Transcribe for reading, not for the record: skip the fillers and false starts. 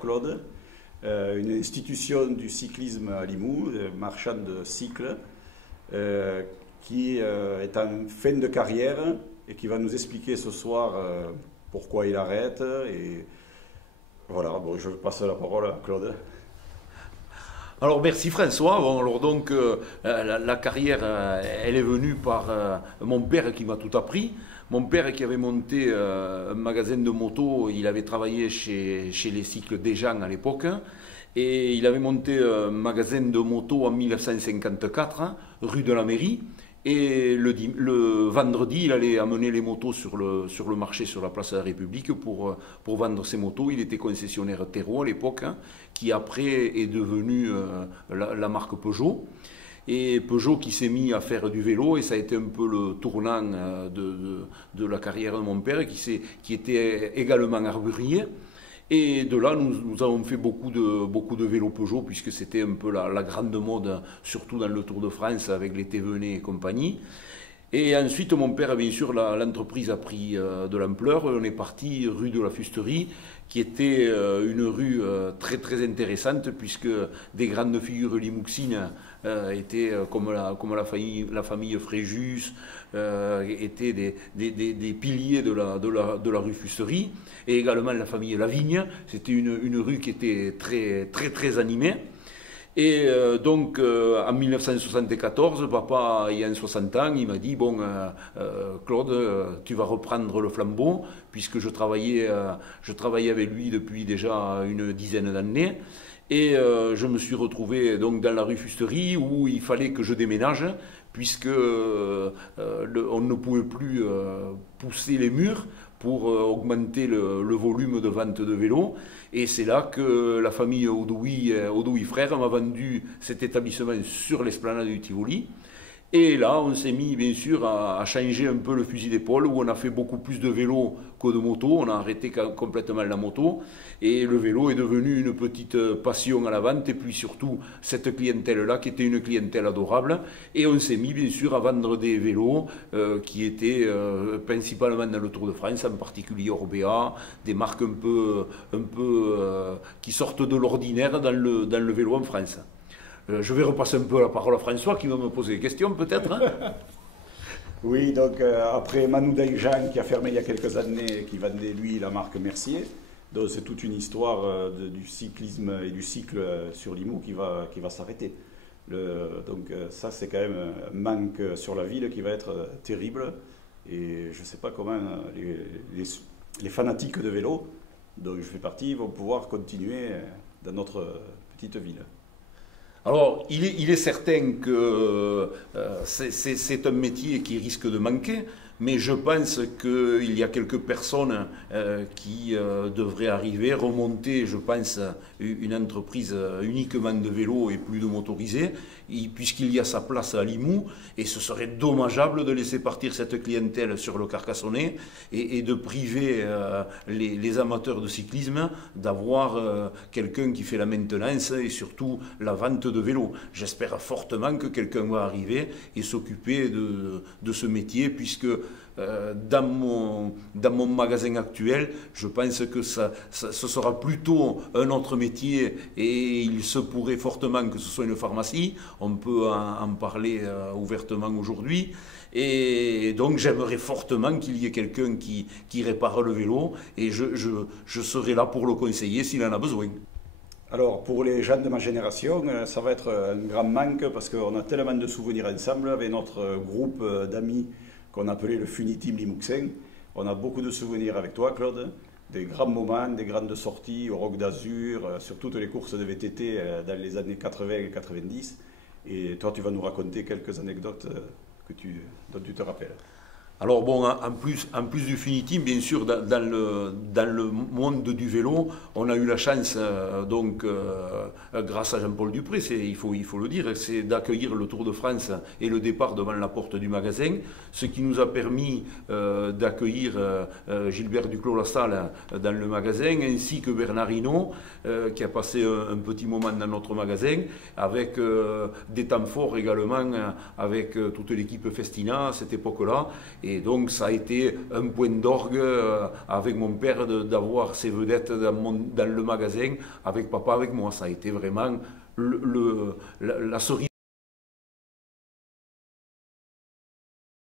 Claude, une institution du cyclisme à Limoux, marchand de cycles, qui est en fin de carrière et qui va nous expliquer ce soir pourquoi il arrête. Et voilà, bon, je passe la parole à Claude. Alors merci François. Bon, alors donc la carrière, elle est venue par mon père qui m'a tout appris. Mon père qui avait monté un magasin de motos, il avait travaillé chez les cycles Desjans à l'époque, et il avait monté un magasin de motos en 1954, rue de la Mairie. Et le vendredi, il allait amener les motos sur le marché, sur la place de la République, pour vendre ses motos. Il était concessionnaire Terreau à l'époque, qui après est devenu la marque Peugeot. Et Peugeot qui s'est mis à faire du vélo, et ça a été un peu le tournant de la carrière de mon père, qui était également arburier. Et de là, nous avons fait beaucoup de vélos Peugeot, puisque c'était un peu la grande mode, surtout dans le Tour de France, avec les Thévenets et compagnie. Et ensuite, mon père, bien sûr, l'entreprise a pris de l'ampleur. On est parti rue de la Fusterie, qui était une rue très très intéressante, puisque des grandes figures limouxines étaient comme la famille Fréjus, étaient des piliers de la rue Fusterie, et également la famille Lavigne. C'était une rue qui était très très très animée. Et donc en 1974, papa ayant 60 ans, il m'a dit bon Claude, tu vas reprendre le flambeau, puisque je travaillais avec lui depuis déjà une dizaine d'années. Et je me suis retrouvé donc dans la rue Fusterie, où il fallait que je déménage, puisque on ne pouvait plus pousser les murs pour augmenter le volume de vente de vélos. Et c'est là que la famille Audouy Frères m'a vendu cet établissement sur l'esplanade du Tivoli. Et là, on s'est mis bien sûr à changer un peu le fusil d'épaule, où on a fait beaucoup plus de vélos que de motos. On a arrêté complètement la moto, et le vélo est devenu une petite passion à la vente, et puis surtout cette clientèle-là qui était une clientèle adorable. Et on s'est mis bien sûr à vendre des vélos qui étaient principalement dans le Tour de France, en particulier Orbea, des marques un peu qui sortent de l'ordinaire dans le vélo en France. Je vais repasser un peu la parole à François qui va me poser des questions peut-être. Hein. Oui, donc après Manu Daïjan qui a fermé il y a quelques années, qui vendait lui la marque Mercier, donc c'est toute une histoire du cyclisme et du cycle sur Limoux qui va s'arrêter. Donc ça c'est quand même un manque sur la ville qui va être terrible, et je ne sais pas comment les fanatiques de vélo, dont je fais partie, vont pouvoir continuer dans notre petite ville. Alors, il est certain que c'est un métier qui risque de manquer, mais je pense qu'il y a quelques personnes qui devraient arriver, remonter, je pense, une entreprise uniquement de vélo et plus de motorisés, puisqu'il y a sa place à Limoux, et ce serait dommageable de laisser partir cette clientèle sur le Carcassonnais et de priver les amateurs de cyclisme d'avoir quelqu'un qui fait la maintenance et surtout la vente de vélos. J'espère fortement que quelqu'un va arriver et s'occuper de ce métier, puisque dans mon magasin actuel, je pense que ce sera plutôt un autre métier, et il se pourrait fortement que ce soit une pharmacie. On peut en parler ouvertement aujourd'hui. Et donc j'aimerais fortement qu'il y ait quelqu'un qui répare le vélo, et je serai là pour le conseiller s'il en a besoin. Alors pour les gens de ma génération, ça va être un grand manque, parce qu'on a tellement de souvenirs ensemble avec notre groupe d'amis qu'on appelait le Funiteam Limouxin. On a beaucoup de souvenirs avec toi, Claude, des grands moments, des grandes sorties au Roc d'Azur, sur toutes les courses de VTT dans les années 80 et 90. Et toi, tu vas nous raconter quelques anecdotes dont tu te rappelles. Alors bon, en plus du Funiteam, bien sûr, dans le monde du vélo, on a eu la chance, grâce à Jean-Paul Dupré, il faut le dire, c'est d'accueillir le Tour de France et le départ devant la porte du magasin, ce qui nous a permis d'accueillir Gilbert Duclos-Lassalle dans le magasin, ainsi que Bernard Hinault, qui a passé un petit moment dans notre magasin, avec des temps forts également, avec toute l'équipe Festina à cette époque-là. Et donc ça a été un point d'orgue avec mon père d'avoir ces vedettes dans le magasin, avec papa, avec moi. Ça a été vraiment la cerise